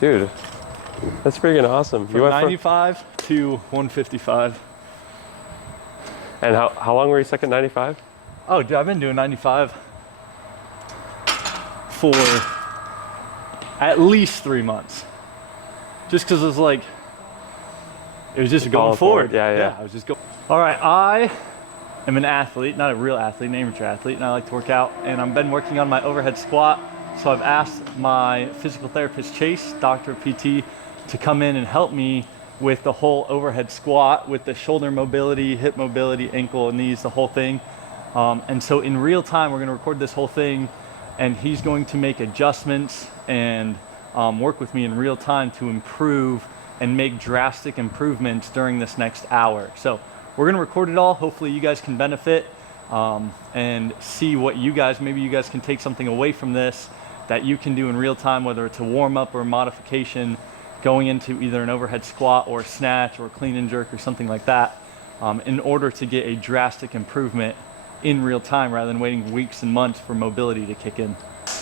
Dude, that's freaking awesome. From 95 to 155. And how long were you stuck at 95? Oh, dude, I've been doing 95 for at least 3 months. Just because it was just going forward. Yeah. I was just going. All right, I am an athlete, not a real athlete, an amateur athlete, and I like to work out. And I've been working on my overhead squat. So I've asked my physical therapist, Chase, doctor of PT, to come in and help me with the whole overhead squat, with the shoulder mobility, hip mobility, ankle, knees, the whole thing. And so in real time, we're gonna record this whole thing, and he's going to make adjustments and work with me in real time to improve and make drastic improvements during this next hour. So we're gonna record it all. Hopefully you guys can benefit and see what maybe you guys can take something away from this that you can do in real time, whether it's a warm up or a modification, going into either an overhead squat or a snatch or a clean and jerk or something like that, in order to get a drastic improvement in real time rather than waiting weeks and months for mobility to kick in.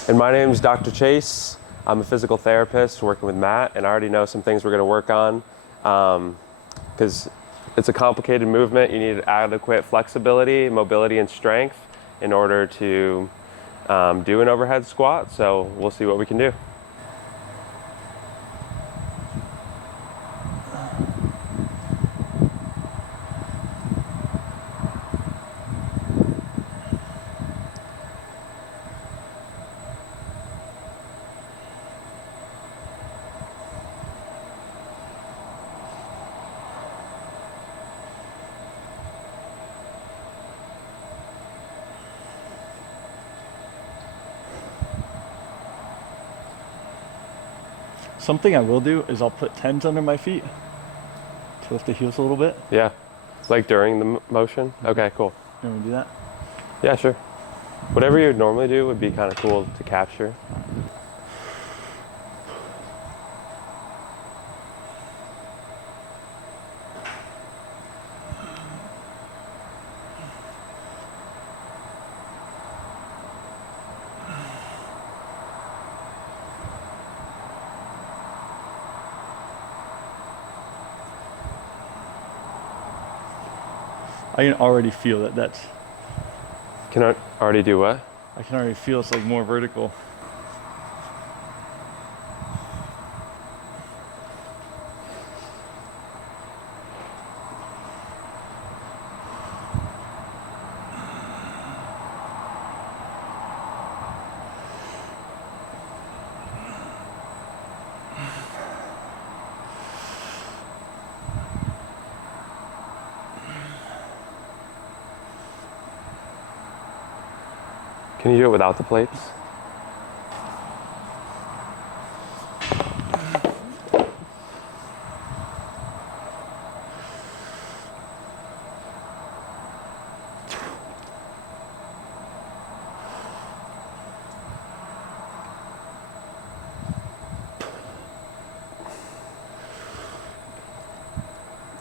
And my name's Dr. Chase. I'm a physical therapist working with Matt, and I already know some things we're gonna work on because it's a complicated movement. You need adequate flexibility, mobility, and strength in order to do an overhead squat. So we'll see what we can do. Something I will do is I'll put 10s under my feet to lift the heels a little bit. Yeah, like during the motion? Okay, cool. You want to do that? Yeah, sure. Whatever you would normally do would be kind of cool to capture. I can already feel that's. Can I already do what? I can already feel it's like more vertical. Can you do it without the plates?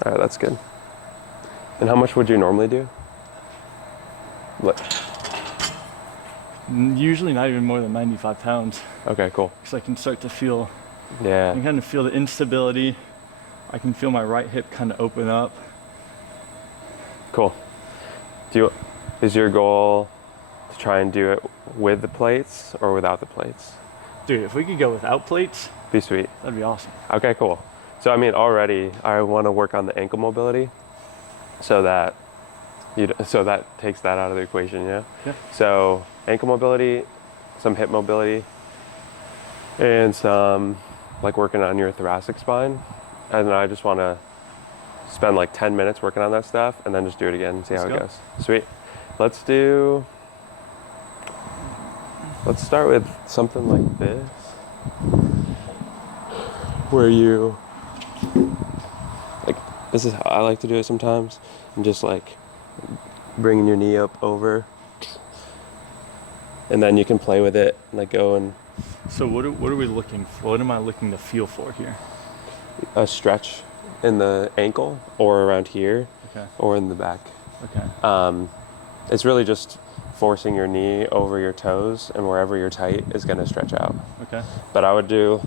All right, that's good. And how much would you normally do? What? Usually not even more than 95 pounds. Okay, cool. Because I can start to feel, Yeah. I can kind of feel the instability. I can feel my right hip kind of open up. Cool. Is your goal to try and do it with the plates or without the plates? Dude, if we could go without plates, Be sweet. that'd be awesome. Okay, cool. So I mean, already I want to work on the ankle mobility, so that takes that out of the equation. Yeah. So ankle mobility, some hip mobility, and some like working on your thoracic spine. And then I just want to spend like 10 minutes working on that stuff, and then just do it again and see how it goes. Sweet. Let's start with something like this, where you, like, this is how I like to do it sometimes, and just like bringing your knee up over, and then you can play with it, and like go and. So what are we looking for? What am I looking to feel for here? A stretch in the ankle, or around here, Okay. or in the back. Okay. It's really just forcing your knee over your toes, and wherever you're tight is going to stretch out. Okay. But I would do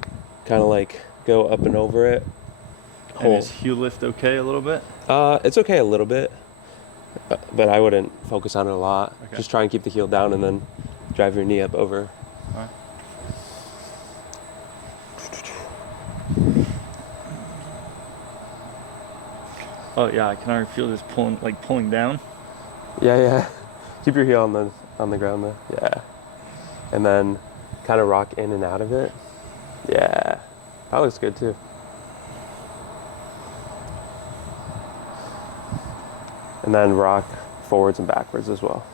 kind of like go up and over it. And is heel lift okay a little bit? It's okay a little bit, but I wouldn't focus on it a lot. Okay. Just try and keep the heel down and then drive your knee up over. All right. Oh yeah, I can already feel this pulling down. Yeah. Keep your heel on the ground though. Yeah. And then kind of rock in and out of it. Yeah. That looks good too. And then rock forwards and backwards as well.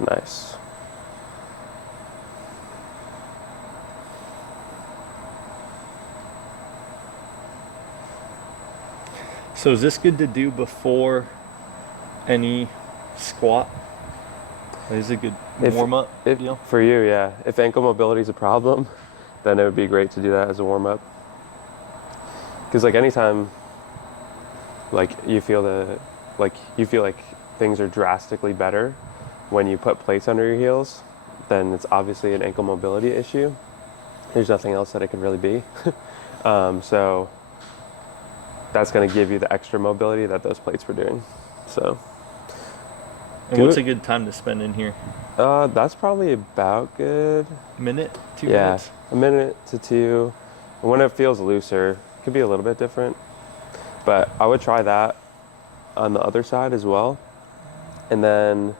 Nice. So is this good to do before any squat? Is it a good warm-up deal? For you, yeah. If ankle mobility is a problem, then it would be great to do that as a warm-up. Because like anytime, like you feel like things are drastically better when you put plates under your heels, then it's obviously an ankle mobility issue. There's nothing else that it could really be. So that's going to give you the extra mobility that those plates were doing. So. And what's a good time to spend in here? That's probably about good. Minute? 2 minutes? Yeah, a minute to 2. And when it feels looser, it could be a little bit different. But I would try that on the other side as well. And then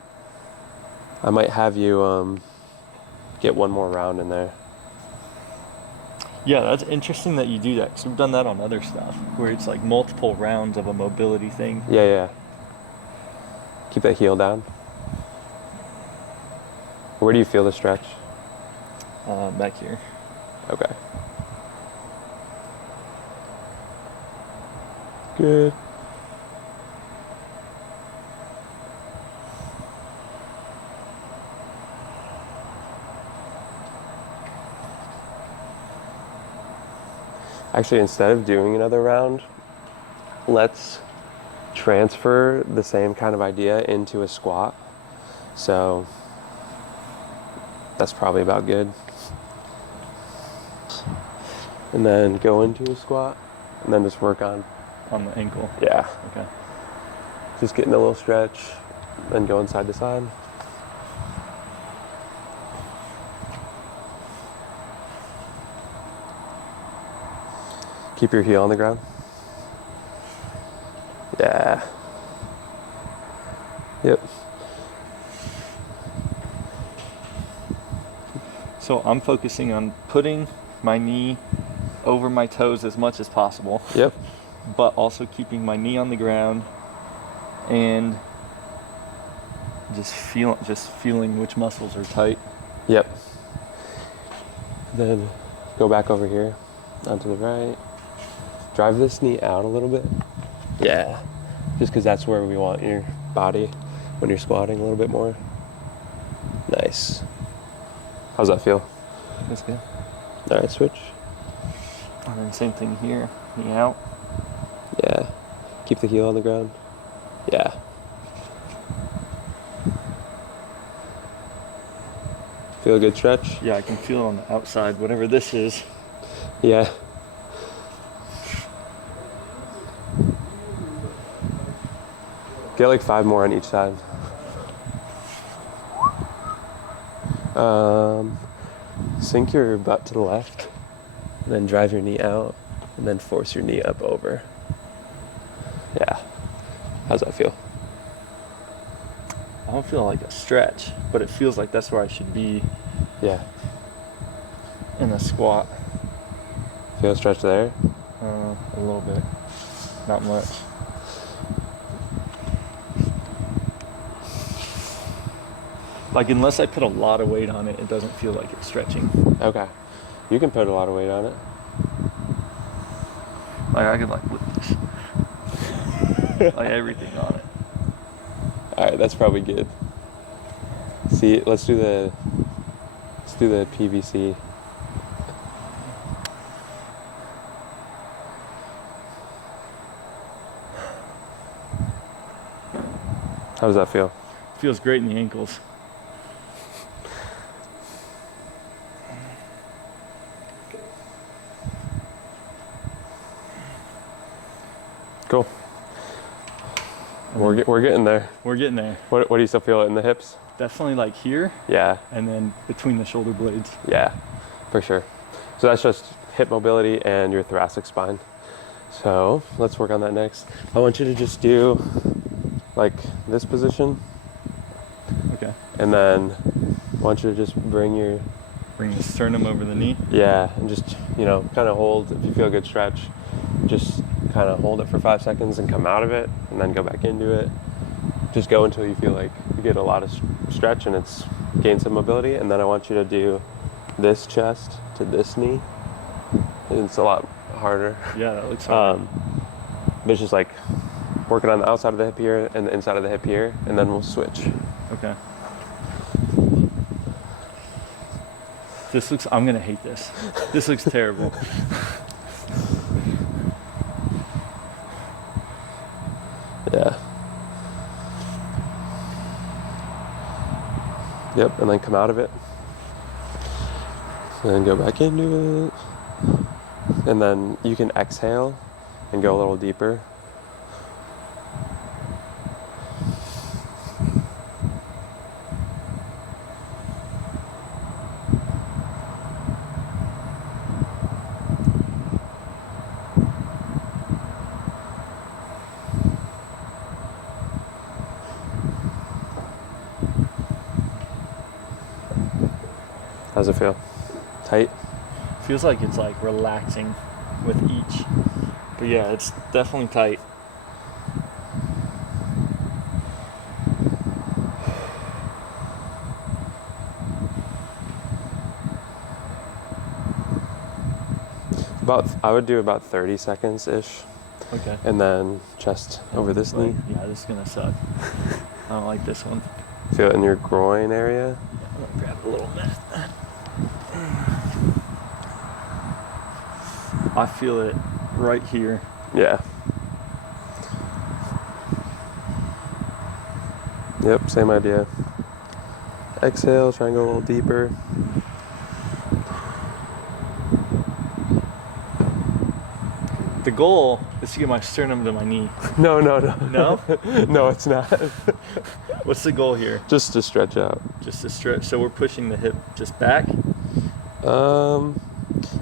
I might have you get one more round in there. Yeah, that's interesting that you do that, because we've done that on other stuff, where it's like multiple rounds of a mobility thing. Yeah. Keep that heel down. Where do you feel the stretch? Back here. Okay. Good. Actually, instead of doing another round, let's transfer the same kind of idea into a squat. So that's probably about good. And then go into a squat and then just work on the ankle. Yeah. Okay. Just getting a little stretch, then going side to side. Keep your heel on the ground. Yeah. Yep. So I'm focusing on putting my knee over my toes as much as possible. Yep. But also keeping my knee on the ground and just feeling which muscles are tight. Yep. Then go back over here, onto the right. Drive this knee out a little bit. Yeah. Just because that's where we want your body when you're squatting a little bit more. Nice. How's that feel? That's good. All right, switch. And then same thing here, knee out. Yeah. Keep the heel on the ground. Yeah. Feel a good stretch? Yeah, I can feel on the outside, whatever this is. Yeah. Get like 5 more on each side. Sink your butt to the left, and then drive your knee out, and then force your knee up over. Yeah. How's that feel? I don't feel like a stretch, but it feels like that's where I should be Yeah. in a squat. Feel a stretch there? A little bit. Not much. Like, unless I put a lot of weight on it, it doesn't feel like it's stretching. Okay. You can put a lot of weight on it. Like, I could, like, whip this. Like, everything on it. All right, that's probably good. See, let's do the PVC. How does that feel? Feels great in the ankles. Cool. We're getting there. We're getting there. What do you still feel in the hips? Definitely like here. Yeah. And then between the shoulder blades. Yeah, for sure. So that's just hip mobility and your thoracic spine. So let's work on that next. I want you to just do like this position. Okay. And then I want you to just bring the sternum over the knee. Yeah, and just, you know, kind of hold. If you feel a good stretch, just kind of hold it for 5 seconds and come out of it and then go back into it. Just go until you feel like you get a lot of stretch and it's gained some mobility. And then I want you to do this chest to this knee. And it's a lot harder. Yeah, that looks hard. But it's just like working on the outside of the hip here and the inside of the hip here, and then we'll switch. Okay. I'm gonna hate this. This looks terrible. Yeah. Yep, and then come out of it. And then go back into it. And then you can exhale and go a little deeper. How's it feel? Tight? Feels like it's like relaxing with each. But yeah, it's definitely tight. I would do about 30 seconds ish. Okay. And then chest over this knee. Yeah, this is gonna suck. I don't like this one. Feel it in your groin area. I'm gonna grab a little bit. I feel it right here. Yeah. Yep, same idea. Exhale, try and go a little deeper. The goal is to get my sternum to my knee. No? No? No, it's not. What's the goal here? Just to stretch out. Just to stretch. So we're pushing the hip just back?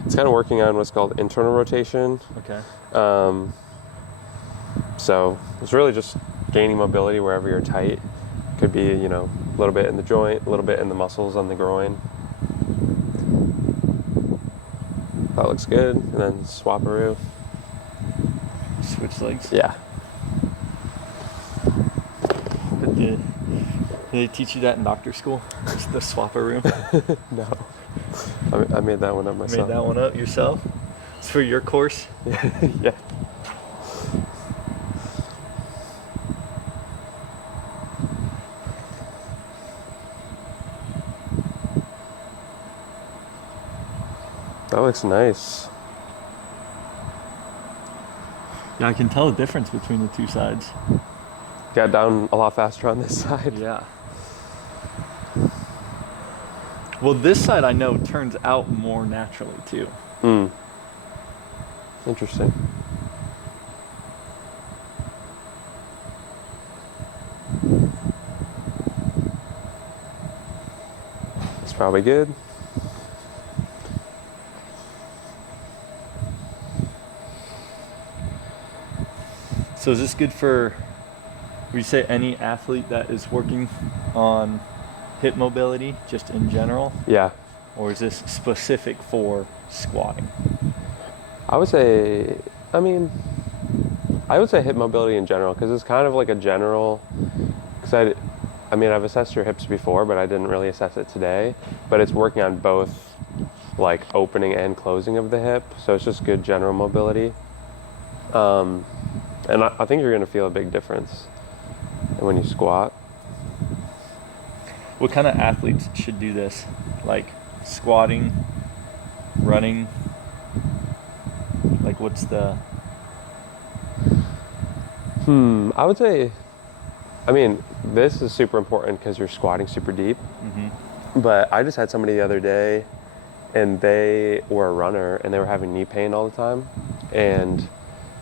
It's kind of working on what's called internal rotation. Okay. So it's really just gaining mobility wherever you're tight. Could be, you know, a little bit in the joint, a little bit in the muscles on the groin. That looks good. And then swaparoo. Switch legs? Yeah. Did they teach you that in doctor school? It's the swaparoo? No. I made that one up myself. Made that one up yourself? It's for your course? Yeah. That looks nice. Yeah, I can tell the difference between the two sides. Got down a lot faster on this side. Yeah. Well, this side I know turns out more naturally too. Interesting. It's probably good. So is this good for, would you say, any athlete that is working on hip mobility just in general? Yeah. Or is this specific for squatting? I would say hip mobility in general, because it's kind of like a general, because I've assessed your hips before, but I didn't really assess it today, but it's working on both like opening and closing of the hip, so it's just good general mobility. And I think you're going to feel a big difference when you squat. What kind of athletes should do this? Like squatting, running? Like what's the... I would say, this is super important because you're squatting super deep. Mm-hmm. But I just had somebody the other day and they were a runner and they were having knee pain all the time. And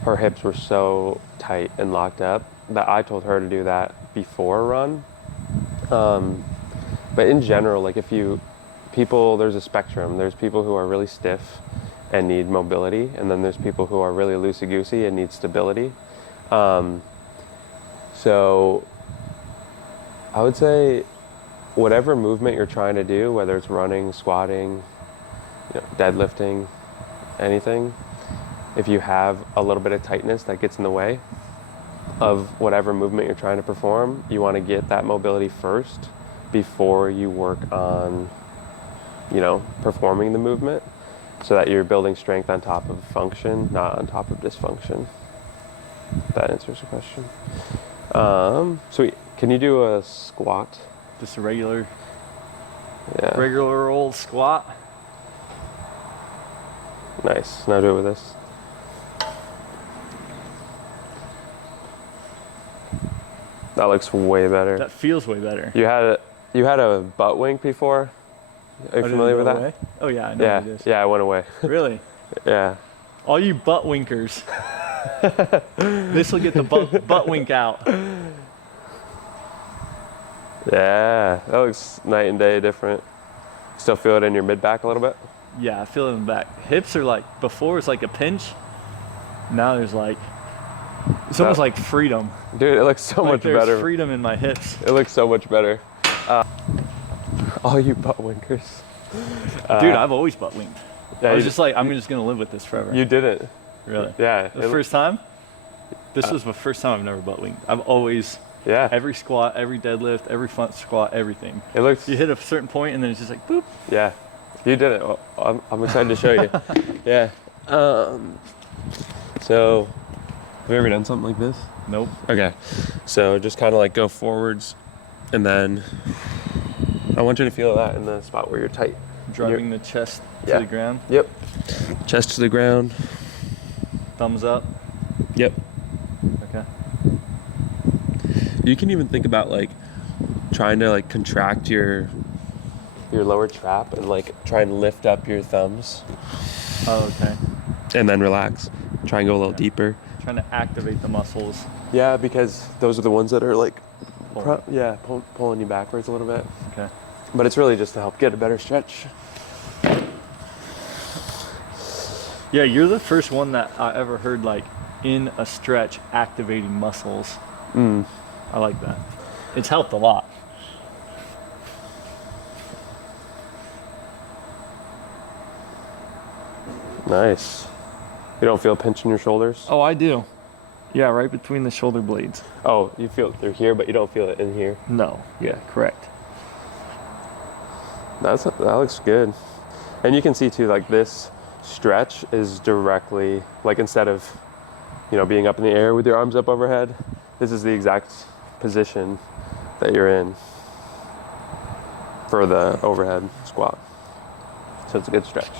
her hips were so tight and locked up that I told her to do that before a run. But in general, like there's a spectrum. There's people who are really stiff and need mobility, and then there's people who are really loosey-goosey and need stability. So I would say whatever movement you're trying to do, whether it's running, squatting, deadlifting, anything, if you have a little bit of tightness that gets in the way of whatever movement you're trying to perform, you want to get that mobility first before you work on, performing the movement, so that you're building strength on top of function, not on top of dysfunction. If that answers the question. Sweet. Can you do a squat? Just a regular old squat. Nice. Now do it with this. That looks way better. That feels way better. You had a butt wink before. Are you familiar with that? Away? Oh yeah, I know what it is. Yeah, I went away. Really? Yeah. All you butt winkers. This will get the butt wink out. Yeah, that looks night and day different. Still feel it in your mid back a little bit? Yeah, I feel it in the back. Hips are like, before it's like a pinch. Now there's like, it's almost like freedom. Dude, it looks so much better. There's freedom in my hips. It looks so much better. All you butt winkers. Dude, I've always butt winked. Yeah, I was just like, I'm just going to live with this forever. You didn't. Really? Yeah. The first time? This was the first time I've never butt winked. I've always, every squat, every deadlift, every front squat, everything. It looks. You hit a certain point and then it's just like, boop. Yeah. You did it. Well, I'm excited to show you. Yeah. So, have you ever done something like this? Nope. Okay. So just kind of like go forwards, and then I want you to feel that in the spot where you're tight. Driving the chest to the ground. Yep. Chest to the ground. Thumbs up. Yep. Okay. You can even think about like trying to like contract your lower trap and like try and lift up your thumbs. Oh, okay. And then relax. Try and go a little deeper. Trying to activate the muscles. Yeah, because those are the ones that are like, pulling you backwards a little bit. Okay. But it's really just to help get a better stretch. Yeah, you're the first one that I ever heard like in a stretch activating muscles. I like that. It's helped a lot. Nice. You don't feel a pinch in your shoulders? Oh, I do. Yeah, right between the shoulder blades. Oh, you feel it through here, but you don't feel it in here? No. Yeah, correct. That looks good. And you can see too, like this stretch is directly, like instead of, being up in the air with your arms up overhead, this is the exact position that you're in for the overhead squat. So it's a good stretch.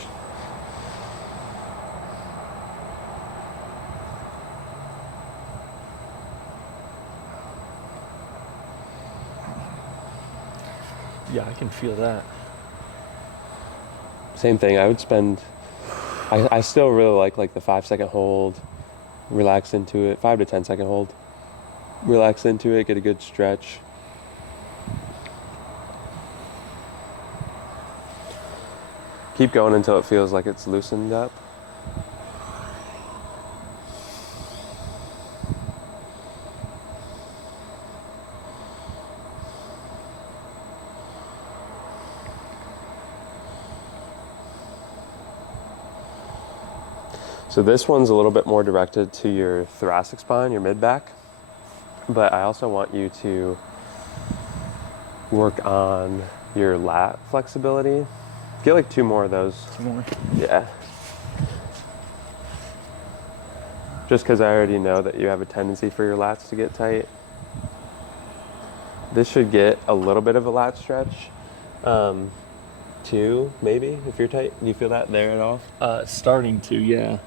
Yeah, I can feel that. Same thing. I would spend. I still really like the 5-second hold, relax into it. 5 to 10 second hold, relax into it, get a good stretch. Keep going until it feels like it's loosened up. So this one's a little bit more directed to your thoracic spine, your mid-back. But I also want you to work on your lat flexibility. Get like 2 more of those. 2 more? Yeah. Just because I already know that you have a tendency for your lats to get tight. This should get a little bit of a lat stretch. 2, maybe, if you're tight. Do you feel that there at all? Starting to, yeah.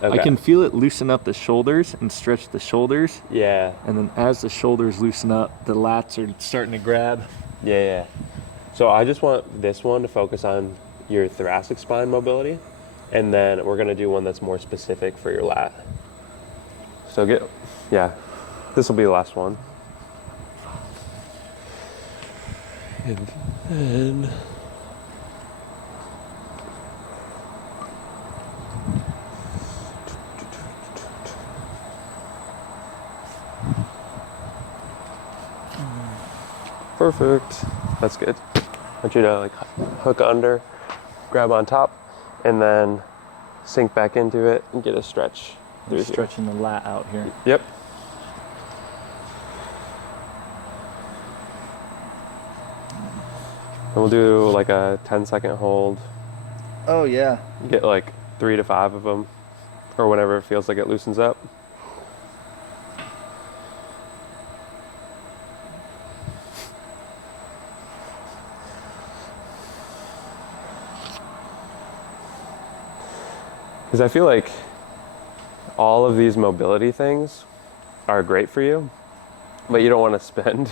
Okay. I can feel it loosen up the shoulders and stretch the shoulders. Yeah. And then as the shoulders loosen up, the lats are starting to grab. Yeah. So I just want this one to focus on your thoracic spine mobility, and then we're going to do one that's more specific for your lat. So yeah, this will be the last one. And then perfect. That's good. I want you to like hook under, grab on top, and then sink back into it and get a stretch through here. Stretching the lat out here. Yep. And we'll do like a 10-second hold. Oh yeah. Get like 3 to 5 of them, or whenever it feels like it loosens up. Because I feel like all of these mobility things are great for you, but you don't want to spend,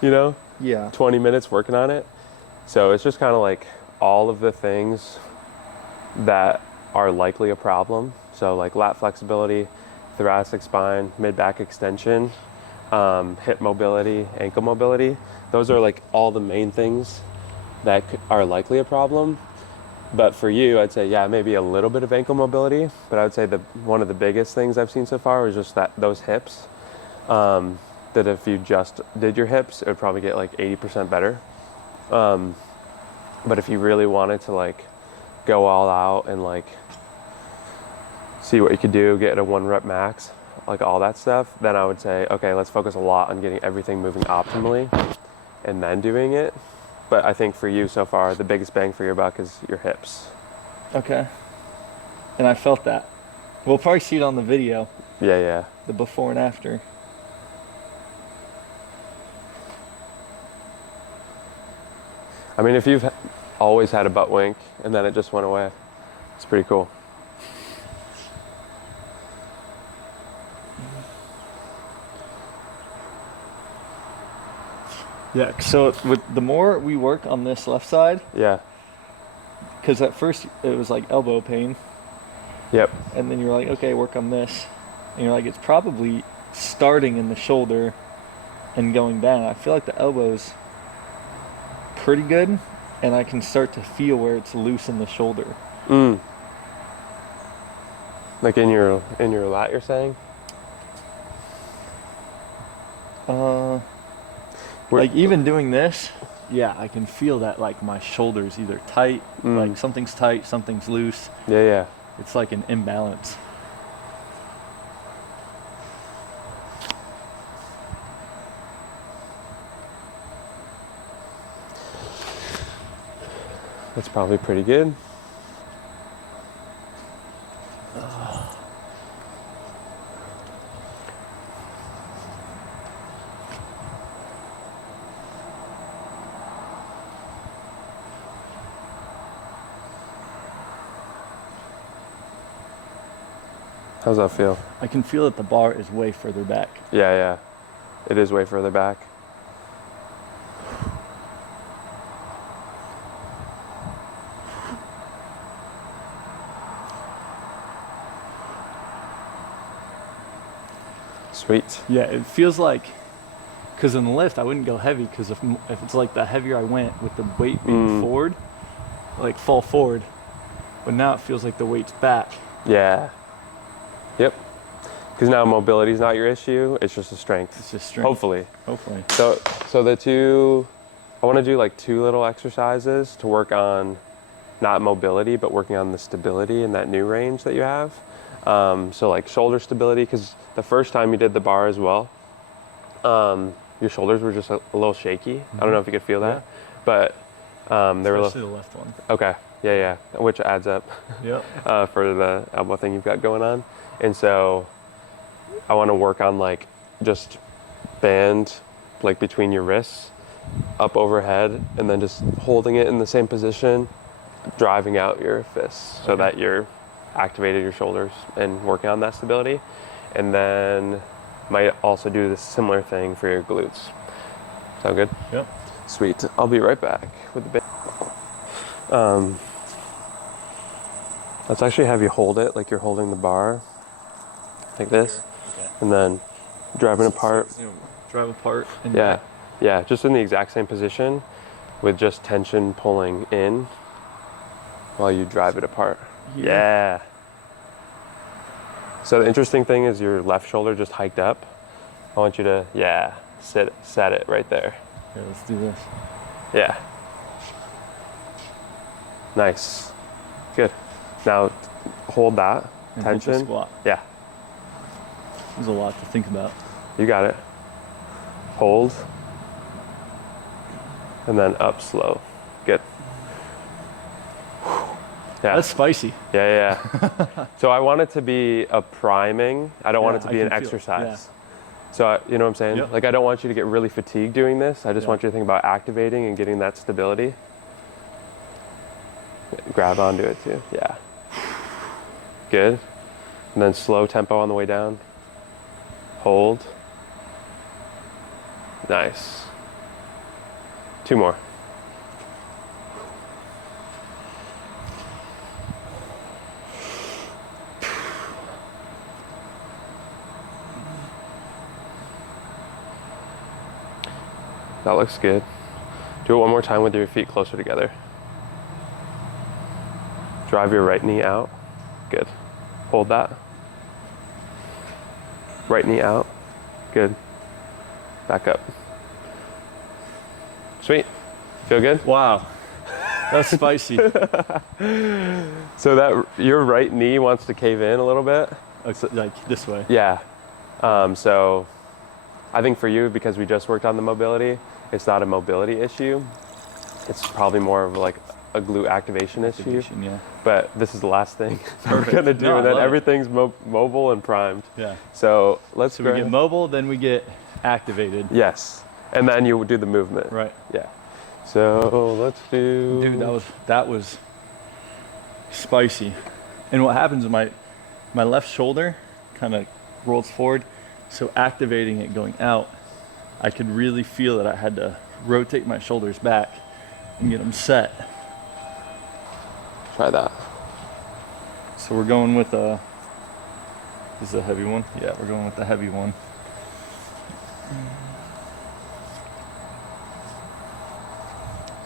20 minutes working on it. So it's just kind of like all of the things that are likely a problem. So like lat flexibility, thoracic spine, mid-back extension, hip mobility, ankle mobility. Those are like all the main things that are likely a problem. But for you, I'd say, yeah, maybe a little bit of ankle mobility. But I would say one of the biggest things I've seen so far was just those hips. That if you just did your hips, it would probably get like 80% better. But if you really wanted to like go all out and like see what you could do, get a 1 rep max, like all that stuff, then I would say, okay, let's focus a lot on getting everything moving optimally and then doing it. But I think for you so far, the biggest bang for your buck is your hips. Okay. And I felt that. We'll probably see it on the video. Yeah. The before and after. I mean, if you've always had a butt wink and then it just went away, it's pretty cool. Yeah, so the more we work on this left side, Yeah. because at first it was like elbow pain, Yep. and then you're like, okay, work on this, and you're like, it's probably starting in the shoulder and going down. I feel like the elbow's pretty good, and I can start to feel where it's loose in the shoulder. Like in your lat, you're saying? Like even doing this, yeah, I can feel that like my shoulder's either tight, like something's tight, something's loose. Yeah. It's like an imbalance. That's probably pretty good. How's that feel? I can feel that the bar is way further back. Yeah. It is way further back. Sweet. Yeah, it feels like, because in the lift I wouldn't go heavy, because if it's like the heavier I went with the weight being forward, like fall forward, but now it feels like the weight's back. Yeah. Yep. Because now mobility is not your issue. It's just a strength. It's just strength. Hopefully. So I want to do like 2 little exercises to work on not mobility, but working on the stability in that new range that you have. So like shoulder stability, because the first time you did the bar as well, your shoulders were just a little shaky. I don't know if you could feel that, but they were especially the left one. Okay. Yeah. Which adds up. Yep. For the elbow thing you've got going on. And so I want to work on like just band like between your wrists up overhead, and then just holding it in the same position, driving out your fists so that you're activated your shoulders and working on that stability. And then might also do this similar thing for your glutes. Sound good? Yep. Sweet. I'll be right back with the band. Let's actually have you hold it like you're holding the bar, like this. and then driving apart. Drive apart. And Yeah, yeah, just in the exact same position with just tension pulling in while you drive it apart. Yeah. So the interesting thing is your left shoulder just hiked up. I want you to, set it right there. Yeah, let's do this. Yeah. Nice. Good. Now hold that And hit the tension. squat. Yeah, There's a lot to think about. you got it. Hold. And then up slow. Good. Yeah. That's spicy. Yeah. So I want it to be a priming. I don't want it to be an exercise. So you know what I'm saying? Yep. Like I don't want you to get really fatigued doing this. I just Yeah. want you to think about activating and getting that stability. Grab onto it too. Yeah. Good. And then slow tempo on the way down. Hold. Nice. 2 more. That looks good. Do it one more time with your feet closer together. Drive your right knee out. Good. Hold that. Right knee out. Good. Back up. Sweet. Feel good? Wow. That's spicy. So that your right knee wants to cave in a little bit. Like this way. Yeah. So I think for you, because we just worked on the mobility, it's not a mobility issue. It's probably more of like a glute activation issue. Yeah. But this is the last thing we're Perfect. gonna do, No, I and then love it. everything's mobile and primed. Yeah. So let's So we get mobile, then we get activated. Yes, and then you do the movement. Right. Yeah. So let's do. Dude, that was spicy. And what happens is my left shoulder kind of rolls forward, so activating it going out, I could really feel that I had to rotate my shoulders back and get them set. Try that. So we're going with this is a heavy one. Yeah, we're going with the heavy one.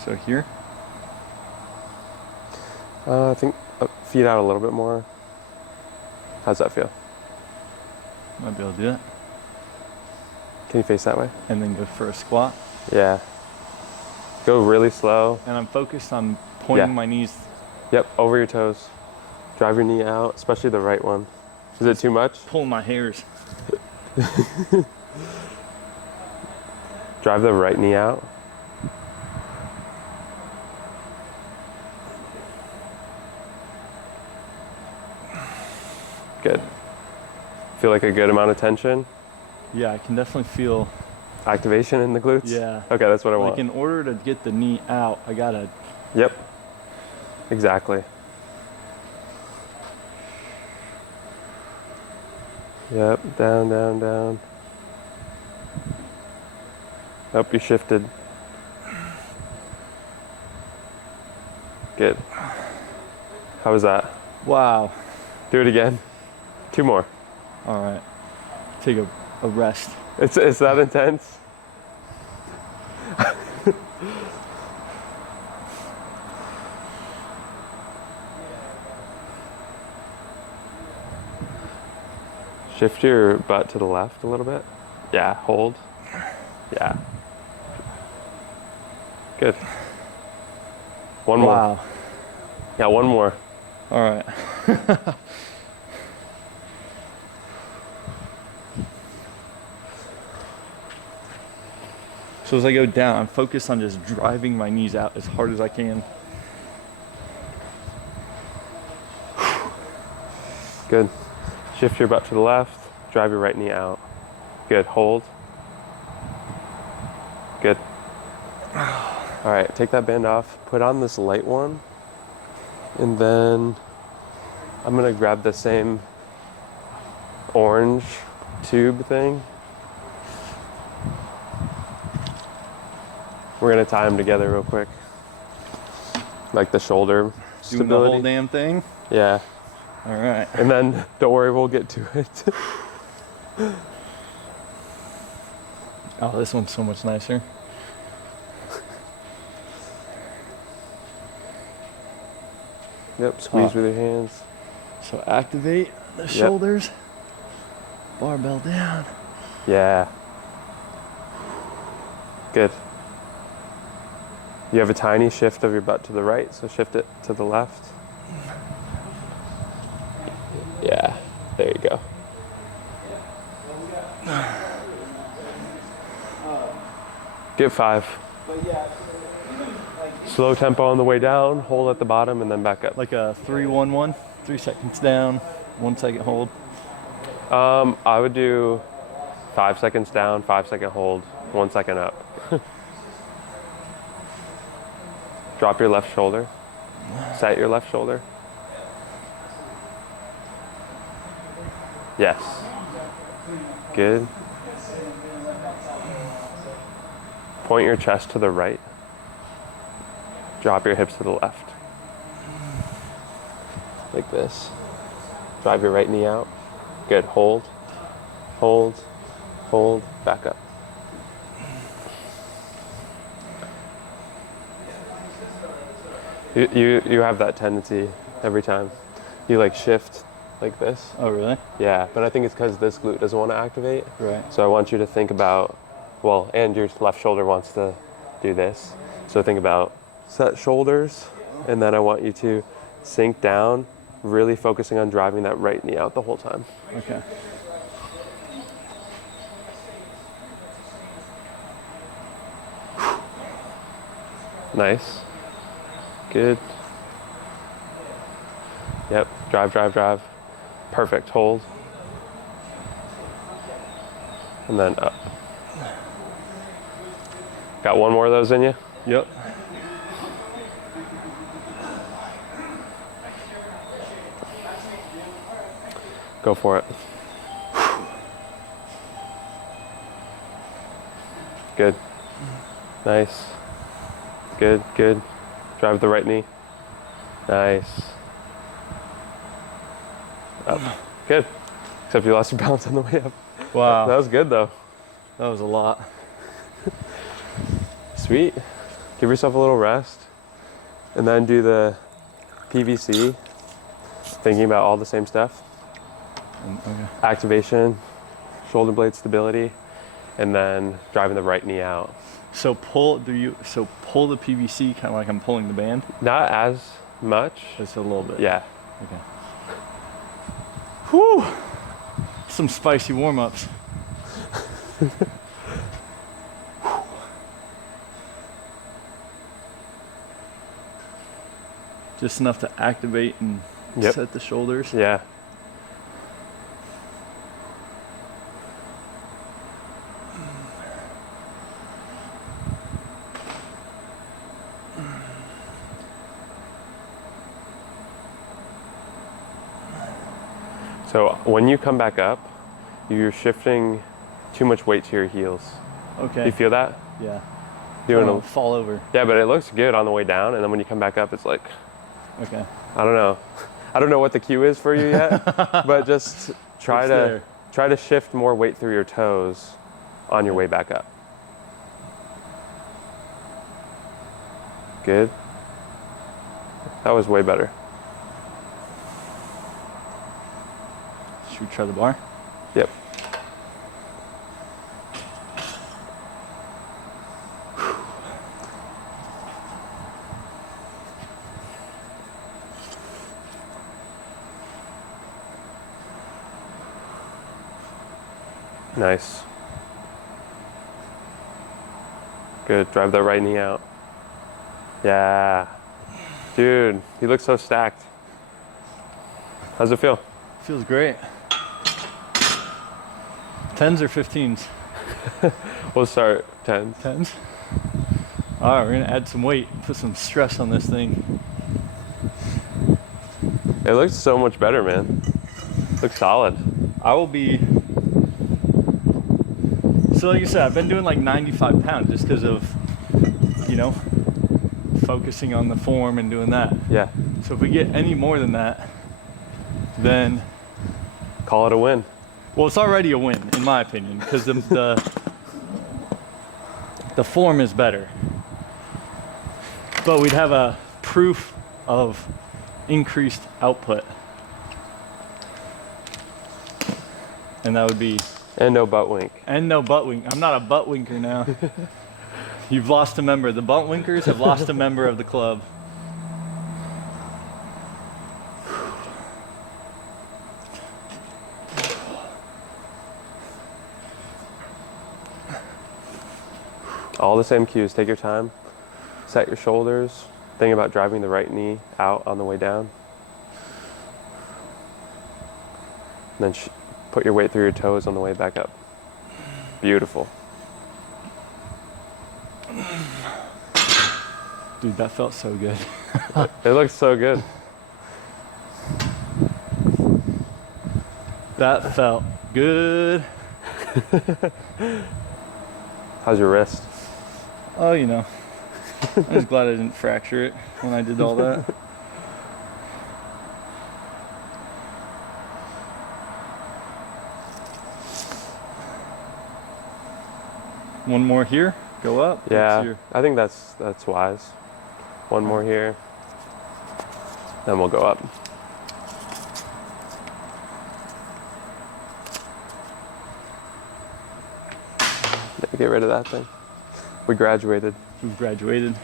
So here. I think feet out a little bit more. How's that feel? Might be able to do that. Can you face that way? And then go for a squat. Yeah. Go really slow. And I'm focused on pointing Yeah. my knees. Yep, over your toes. Drive your knee out, especially the right one. Is it too much? Pulling my hairs. Drive the right knee out. Good. Feel like a good amount of tension? Yeah, I can definitely feel. Activation in the glutes? Yeah. Okay, that's what I want. Like in order to get the knee out, I gotta. Yep. Exactly. Yep, down, down, down. Nope, you shifted. Good. How was that? Wow. Do it again. 2 more. All right. Take a rest. It's that intense? Shift your butt to the left a little bit. Yeah, hold. Yeah. Good. One more. Wow. Yeah, one more. All right. So as I go down, I'm focused on just driving my knees out as hard as I can. Good. Shift your butt to the left. Drive your right knee out. Good. Hold. Good. All right, take that band off. Put on this light one. And then I'm gonna grab the same orange tube thing. We're gonna tie them together real quick. Like the shoulder Doing stability. the whole damn thing. Yeah. All right. And then don't worry, we'll get to it. Oh, this one's so much nicer. Yep, squeeze with your hands. So activate the shoulders, barbell down. Yeah. Good. You have a tiny shift of your butt to the right, so shift it to the left. Yeah, there you go. Get 5. Slow tempo on the way down, hold at the bottom, and then back up. Like a 3-1-1, 3 seconds down, 1 second hold. I would do 5 seconds down, 5 second hold, 1 second up. Drop your left shoulder. Set your left shoulder. Yes. Good. Point your chest to the right. Drop your hips to the left. Like this. Drive your right knee out. Good. Hold. Hold. Hold. Back up. You have that tendency every time. You like shift like this. Oh, really? Yeah, but I think it's because this glute doesn't want to activate. Right. So I want you to think about, well, and your left shoulder wants to do this. So think about set shoulders, and then I want you to sink down, really focusing on driving that right knee out the whole time. Okay. Nice. Good. Yep, drive, drive, drive. Perfect, hold. And then up. Got one more of those in you? Yep. Go for it. Good. Nice. Good, good. Drive the right knee. Nice. Up. Good. Except you lost your balance on the way up. Wow. That was good though. That was a lot. Sweet. Give yourself a little rest. And then do the PVC. Thinking about all the same stuff. Okay. Activation, shoulder blade stability, and then driving the right knee out. So pull the PVC kind of like I'm pulling the band? Not as much. Just a little bit. Yeah. Okay. Whew. Some spicy warm-ups. Just enough to activate and set the shoulders. Yeah. So when you come back up, you're shifting too much weight to your heels. Okay. You feel that? Yeah. Doing a fall over. Yeah, but it looks good on the way down, and then when you come back up, it's like, okay. I don't know. I don't know what the cue is for you yet, but just try to shift more weight through your toes on your way back up. Good. That was way better. Should we try the bar? Yep. Nice. Good. Drive that right knee out. Yeah. Dude, you look so stacked. How's it feel? Feels great. 10s or 15s? We'll start 10s. 10s? All right, we're gonna add some weight, put some stress on this thing. It looks so much better, man. Looks solid. I will be, so like I said, I've been doing like 95 pounds just because of, you know, focusing on the form and doing that. Yeah. So if we get any more than that, then Call it a win. Well, it's already a win, in my opinion, because the form is better. But we'd have a proof of increased output. And that would be... And no butt wink. And no butt wink. I'm not a butt winker now. You've lost a member. The butt winkers have lost a member of the club. All the same cues. Take your time. Set your shoulders. Think about driving the right knee out on the way down. And then put your weight through your toes on the way back up. Beautiful. Dude, that felt so good. It looks so good. That felt good. How's your wrist? Oh, you know. I'm just glad I didn't fracture it when I did all that. One more here. Go up. Yeah, I think that's wise. One more here. Then we'll go up. Get rid of that thing. We graduated. We've graduated.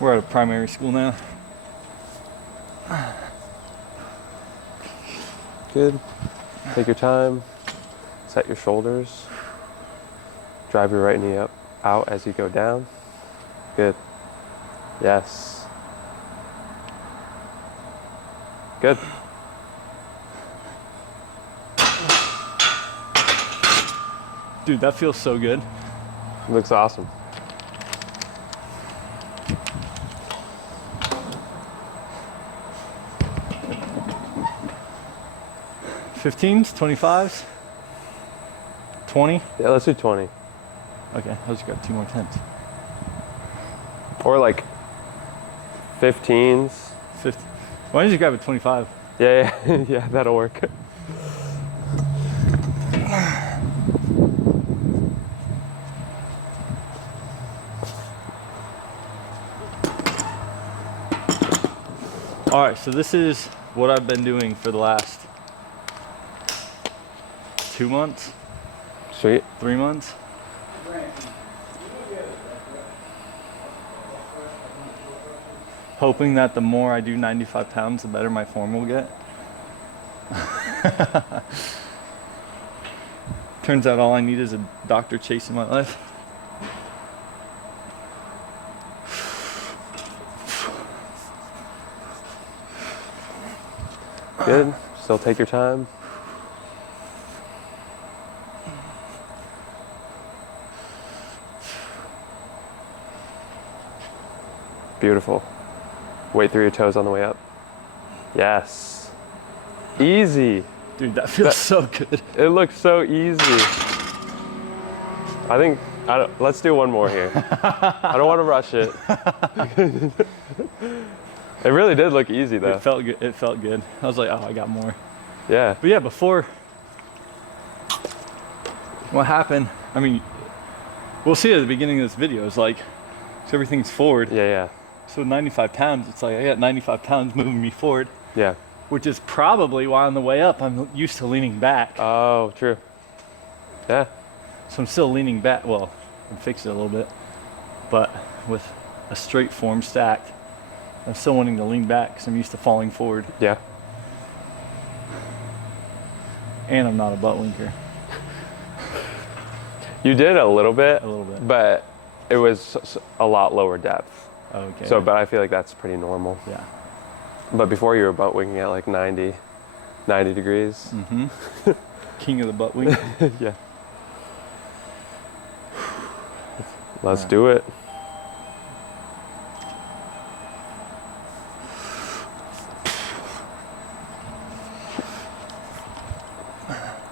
We're out of primary school now. Good. Take your time. Set your shoulders. Drive your right knee out as you go down. Good. Yes. Good. Dude, that feels so good. Looks awesome. $15s, $25s, $20. Yeah, let's do 20. Okay, I'll just grab 2 more 10s. Or like 15s. 50. Why don't you grab a 25? Yeah, yeah, that'll work. All right, so this is what I've been doing for the last 2 months, Sweet. 3 months. Hoping that the more I do 95 pounds, the better my form will get. Turns out all I need is a Dr. Chase in my life. Good. Still take your time. Beautiful. Weight through your toes on the way up. Yes. Easy. Dude, that feels so good. It looks so easy. I think, let's do one more here. I don't want to rush it. It really did look easy though. It felt good. It felt good. I was like, oh, I got more. Yeah. But yeah, before, what happened, I mean, we'll see at the beginning of this video, it's like, so everything's forward. Yeah. So 95 pounds, it's like I got 95 pounds moving me forward. Yeah. Which is probably why on the way up, I'm used to leaning back. Oh, true. Yeah. So I'm still leaning back. Well, I'm fixing it a little bit. But with a straight form stacked, I'm still wanting to lean back because I'm used to falling forward. Yeah. And I'm not a butt winker. You did a little bit. A little bit. But it was a lot lower depth. Okay. So, but I feel like that's pretty normal. Yeah. But before you were butt winking at like 90 degrees. Mm-hmm. King of the butt wink. Yeah. Let's do it.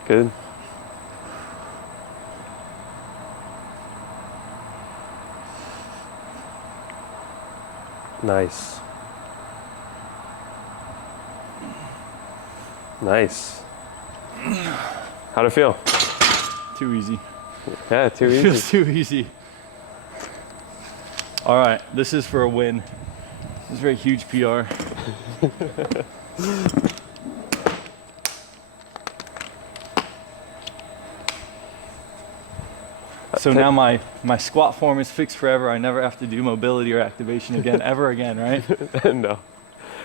Good. Nice. Nice. How'd it feel? Too easy. Yeah, too It easy. feels too easy. All right, this is for a win. This is a very huge PR. So now my squat form is fixed forever. I never have to do mobility or activation again, ever again, right? No.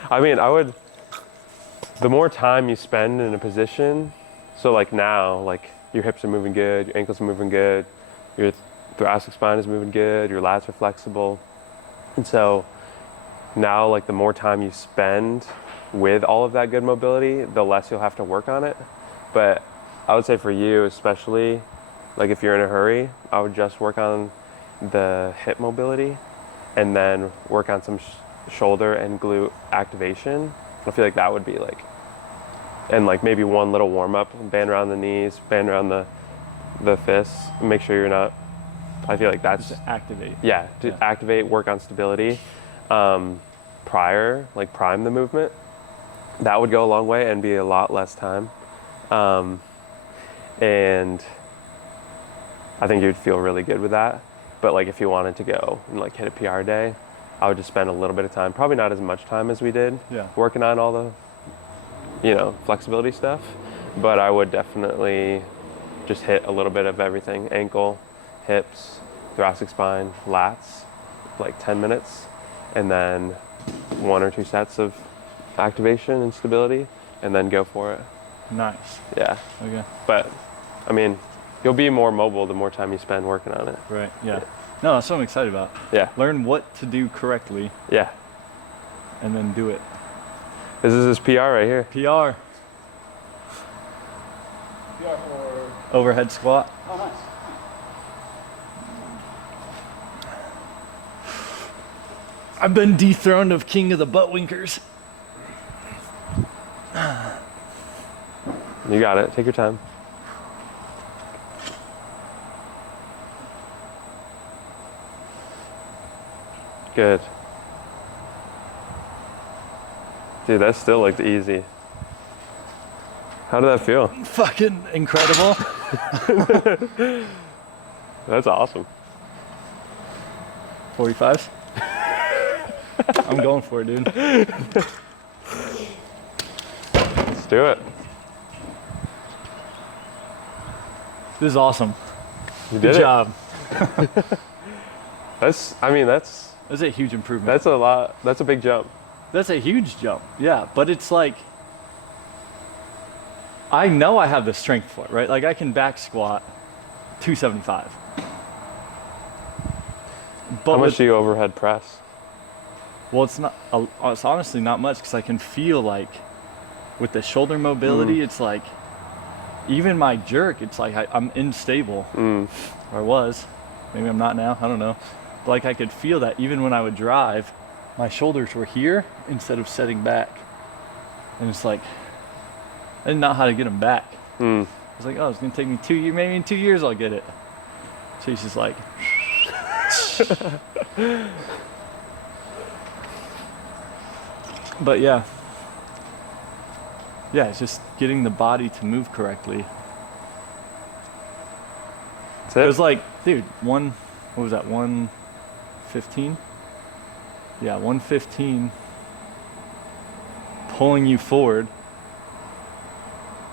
I mean, the more time you spend in a position, so like now, like your hips are moving good, your ankles are moving good, your thoracic spine is moving good, your lats are flexible. And so now, like the more time you spend with all of that good mobility, the less you'll have to work on it. But I would say for you especially, like if you're in a hurry, I would just work on the hip mobility and then work on some shoulder and glute activation. I feel like that would be like, and like maybe one little warm up, band around the knees, band around the fists, make sure you're not, I feel like that's Just activate. yeah, to activate, work on stability prime the movement. That would go a long way and be a lot less time. And I think you'd feel really good with that. But like if you wanted to go and like hit a PR day, I would just spend a little bit of time, probably not as much time as we did, working on all the, flexibility stuff. But I would definitely just hit a little bit of everything: ankle, hips, thoracic spine, lats, like 10 minutes, and then 1 or 2 sets of activation and stability, and then go for it. Nice. Yeah. Okay. But I mean, you'll be more mobile the more time you spend working on it. Right. Yeah. No, that's what I'm excited about. Yeah. Learn what to do correctly. Yeah. And then do it. This is his PR right here. PR. PR for... Overhead squat. Oh, nice. I've been dethroned of king of the butt winkers. You got it. Take your time. Good. Dude, that still looked easy. How did that feel? Fucking incredible. That's awesome. 45s? I'm going for it, dude. Let's do it. This is awesome. You did Good job. That's That's a huge improvement. that's a lot. That's a big jump. That's a huge jump. Yeah, but it's like, I know I have the strength for it, right? Like I can back squat 275. But How much do you overhead press? well, it's honestly not much, because I can feel like with the shoulder mobility, it's like, even my jerk, it's like I'm unstable. Or I was. Maybe I'm not now. I don't know. But like I could feel that even when I would drive, my shoulders were here instead of setting back. And it's like, I didn't know how to get them back. I was like, oh, it's going to take me 2 years. Maybe in 2 years I'll get it. So he's just like... But yeah. Yeah, it's just getting the body to move correctly. That's it. It was like, dude, what was that, 115? Yeah, 115, pulling you forward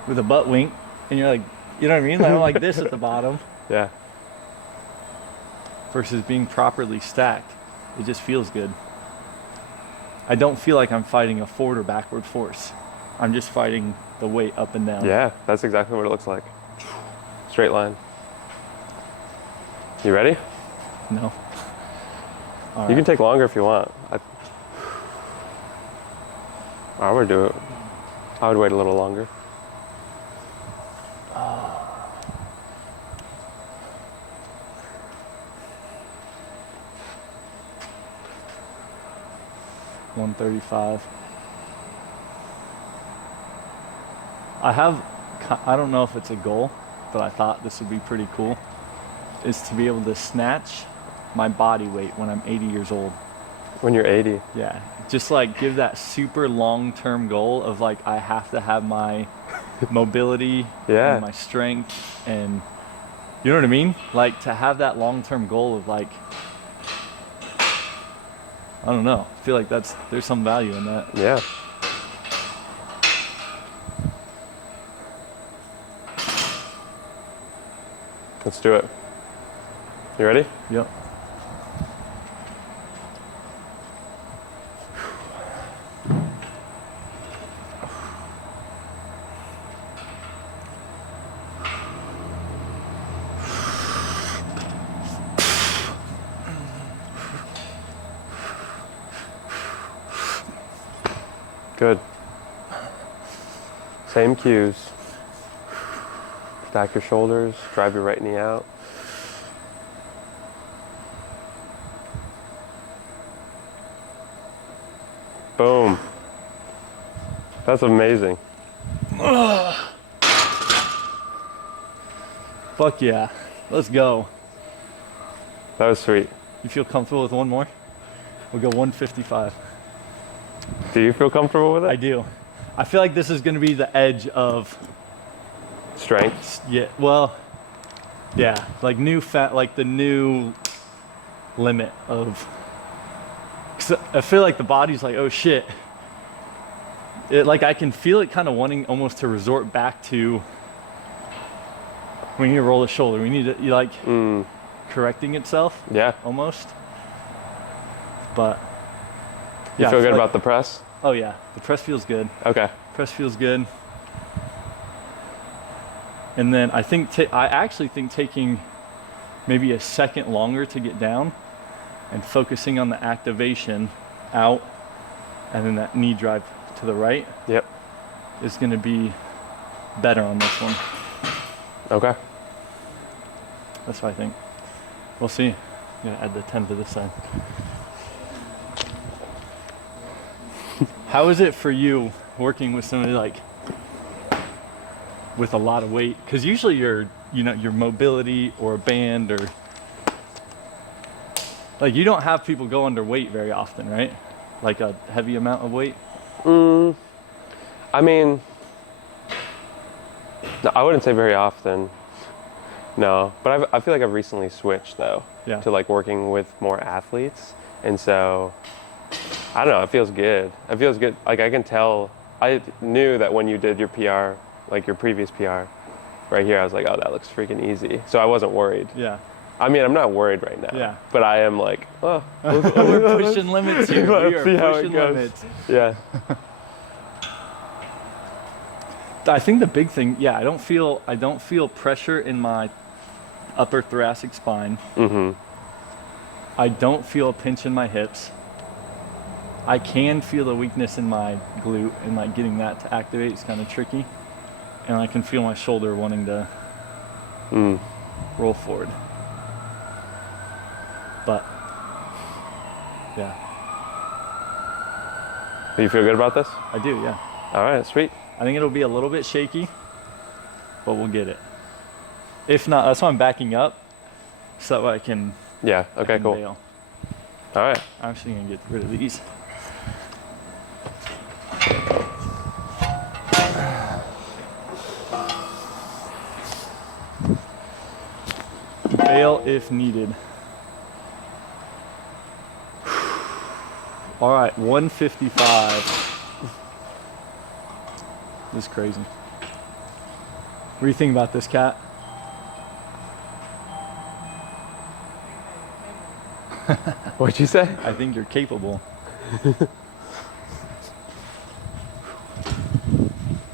with a butt wink, and you're like, you know what I mean? Like, I'm like this at the bottom, Yeah. versus being properly stacked. It just feels good. I don't feel like I'm fighting a forward or backward force. I'm just fighting the weight up and down. Yeah, that's exactly what it looks like. Straight line. You ready? No. All You can right. take longer if you want. I would do it. I would wait a little longer. $135. I don't know if it's a goal, but I thought this would be pretty cool, is to be able to snatch my body weight when I'm 80 years old. When you're 80. Yeah, just like give that super long-term goal of like, I have to have my mobility Yeah. and my strength, and you know what I mean? Like to have that long-term goal of like, I don't know. I feel like there's some value in that. Yeah. Let's do it. You ready? Yep. Good. Same cues. Stack your shoulders, drive your right knee out. Boom. That's amazing. Fuck yeah. Let's go. That was sweet. You feel comfortable with one more? We'll go 155. Do you feel comfortable with it? I do. I feel like this is going to be the edge of, Strength. yeah, well, yeah, like like the new limit of, 'cause I feel like the body's like, oh shit. Like I can feel it kind of wanting almost to resort back to, we need to roll the shoulder. We need to, like, correcting itself. Yeah. Almost. But You yeah, feel I good like- about the press? Oh yeah, the press feels good. Okay. Press feels good. And then I actually think taking maybe a second longer to get down and focusing on the activation out and then that knee drive to the right Yep. is going to be better on this one. Okay. That's what I think. We'll see. I'm going to add the 10 to this side. How is it for you working with somebody like with a lot of weight? Because usually your mobility or a band or like you don't have people go under weight very often, right? Like a heavy amount of weight. I mean, no, I wouldn't say very often. No, but I feel like I've recently switched though Yeah. to like working with more athletes, and so I don't know. It feels good. It feels good. Like I can tell. I knew that when you did your PR, like your previous PR, right here, I was like, oh, that looks freaking easy. So I wasn't worried. Yeah. I mean, I'm not worried right now. Yeah. But I am like, oh, We're pushing limits here. We Let's are see how it pushing goes. limits. yeah. I think the big thing, yeah, I don't feel pressure in my upper thoracic spine. I don't feel a pinch in my hips. I can feel the weakness in my glute, and like getting that to activate is kind of tricky. And I can feel my shoulder wanting to roll forward. But yeah, Do you feel good about this? I do, yeah. All right, sweet. I think it'll be a little bit shaky, but we'll get it. If not, that's why I'm backing up, so that way I can Yeah. Okay. Cool. bail. All right. I'm actually gonna get rid of these. Bail if needed. All right, 155. This is crazy. What do you think about this, Cat? What'd you say? I think you're capable.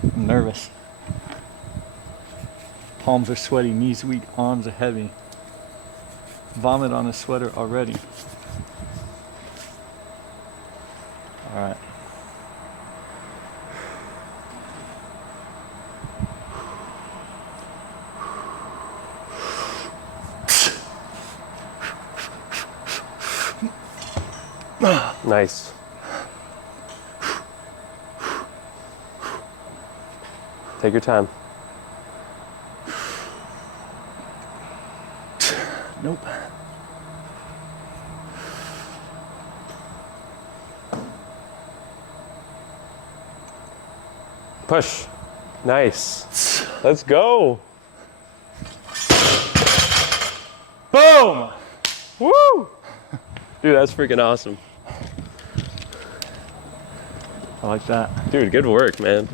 I'm nervous. Palms are sweaty, knees weak, arms are heavy. Vomit on a sweater already. All right. Nice. Take your time. Nope. Push. Nice. Let's go. Boom! Woo! Dude, that's freaking awesome. I like that. Dude, good work, man.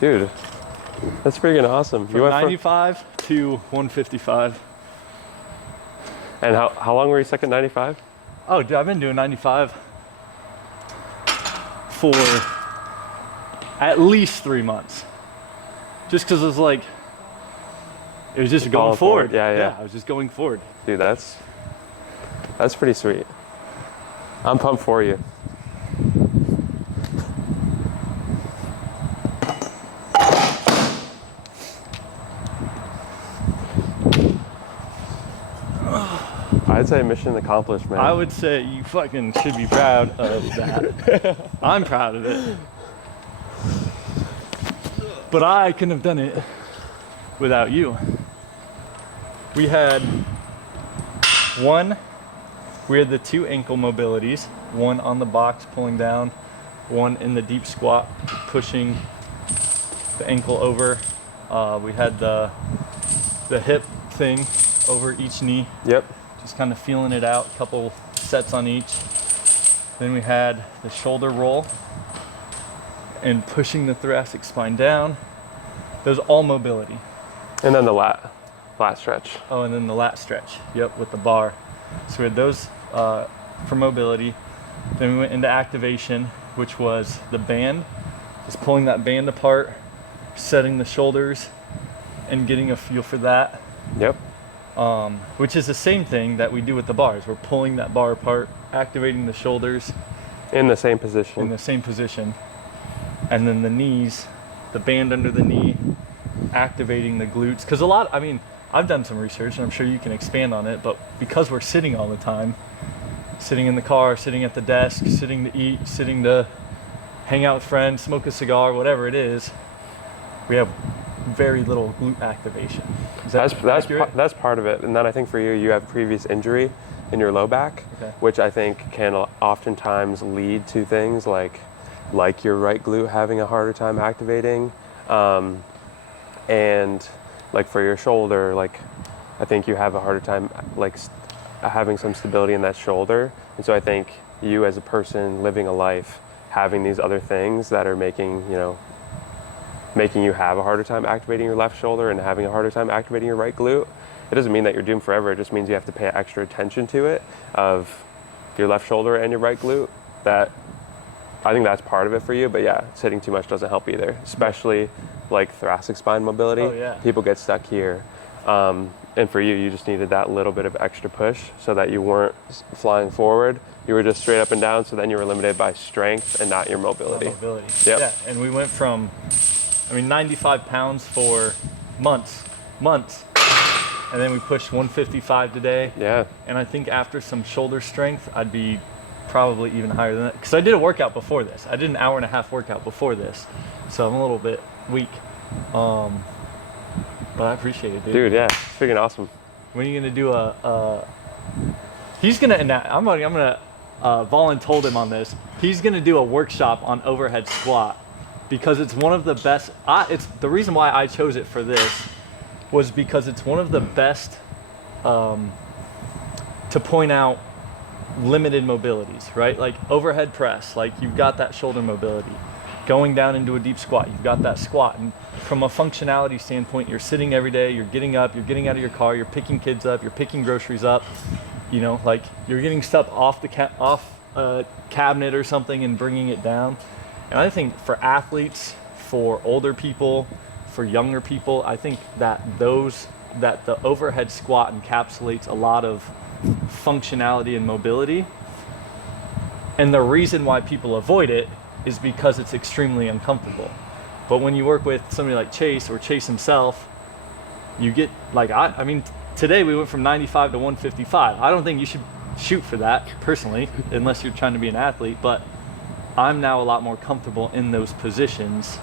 Dude, that's freaking awesome. From 95 to 155. And how long were you stuck at 95? Oh, dude, I've been doing 95 for at least 3 months. Just because it was like, it was just going forward. Yeah. I was just going forward. Dude, that's pretty sweet. I'm pumped for you. I'd say mission accomplished, man. I would say you fucking should be proud of that. I'm proud of it. But I couldn't have done it without you. We had the 2 ankle mobilities, one on the box pulling down, one in the deep squat pushing the ankle over. We had the hip thing over each knee. Yep. Just kind of feeling it out, a couple sets on each. Then we had the shoulder roll and pushing the thoracic spine down. Those all mobility. And then the lat stretch. Oh, and then the lat stretch. Yep, with the bar. So we had those for mobility. Then we went into activation, which was the band. Just pulling that band apart, setting the shoulders, and getting a feel for that. Yep. Which is the same thing that we do with the bars. We're pulling that bar apart, activating the shoulders. In the same position. In the same position. And then the knees, the band under the knee, activating the glutes. Because I've done some research, and I'm sure you can expand on it, but because we're sitting all the time, sitting in the car, sitting at the desk, sitting to eat, sitting to hang out with friends, smoke a cigar, whatever it is, we have very little glute activation. That's part of it. And then I think for you have previous injury in your low back, okay, which I think can oftentimes lead to things like your right glute having a harder time activating, and like for your shoulder, like I think you have a harder time having some stability in that shoulder. And so I think you as a person living a life having these other things that are making you have a harder time activating your left shoulder and having a harder time activating your right glute, it doesn't mean that you're doomed forever. It just means you have to pay extra attention to it, of your left shoulder and your right glute. That I think that's part of it for you. But yeah, sitting too much doesn't help either, especially like thoracic spine mobility. Oh, yeah. People get stuck here. And for you just needed that little bit of extra push so that you weren't flying forward. You were just straight up and down, so then you were limited by strength and not your mobility. Yep. Yeah, and we went from 95 pounds for months, and then we pushed 155 today. Yeah. And I think after some shoulder strength, I'd be probably even higher than that. Because I did a workout before this. I did an 1.5 hour workout before this, so I'm a little bit weak. But I appreciate it, dude. Dude, yeah, it's freaking awesome. When are you gonna do I'm gonna voluntold him on this. He's gonna do a workshop on overhead squat, because it's one of the best. It's the reason why I chose it for this was because it's one of the best to point out limited mobilities, right? Like overhead press, like you've got that shoulder mobility. Going down into a deep squat, you've got that squat. And from a functionality standpoint, you're sitting every day, you're getting up, you're getting out of your car, you're picking kids up, you're picking groceries up, like you're getting stuff off a cabinet or something and bringing it down. And I think for athletes, for older people, for younger people, I think that the overhead squat encapsulates a lot of functionality and mobility. And the reason why people avoid it is because it's extremely uncomfortable. But when you work with somebody like Chase or Chase himself, you get today we went from 95 to 155. I don't think you should shoot for that personally, unless you're trying to be an athlete, but I'm now a lot more comfortable in those positions.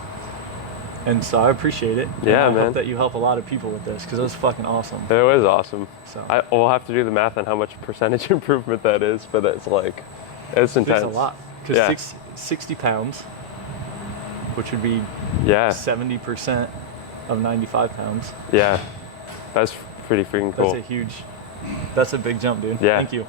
And so I appreciate it. Yeah, and I man. hope that you help a lot of people with this, because it was fucking awesome. It was awesome. So we'll have to do the math on how much percentage improvement that is, but it's intense. it's a lot. Because Yeah. 60 pounds, which would be Yeah. 70% of 95 pounds. Yeah. That's pretty freaking cool. That's a big jump, dude. Yeah. Thank you.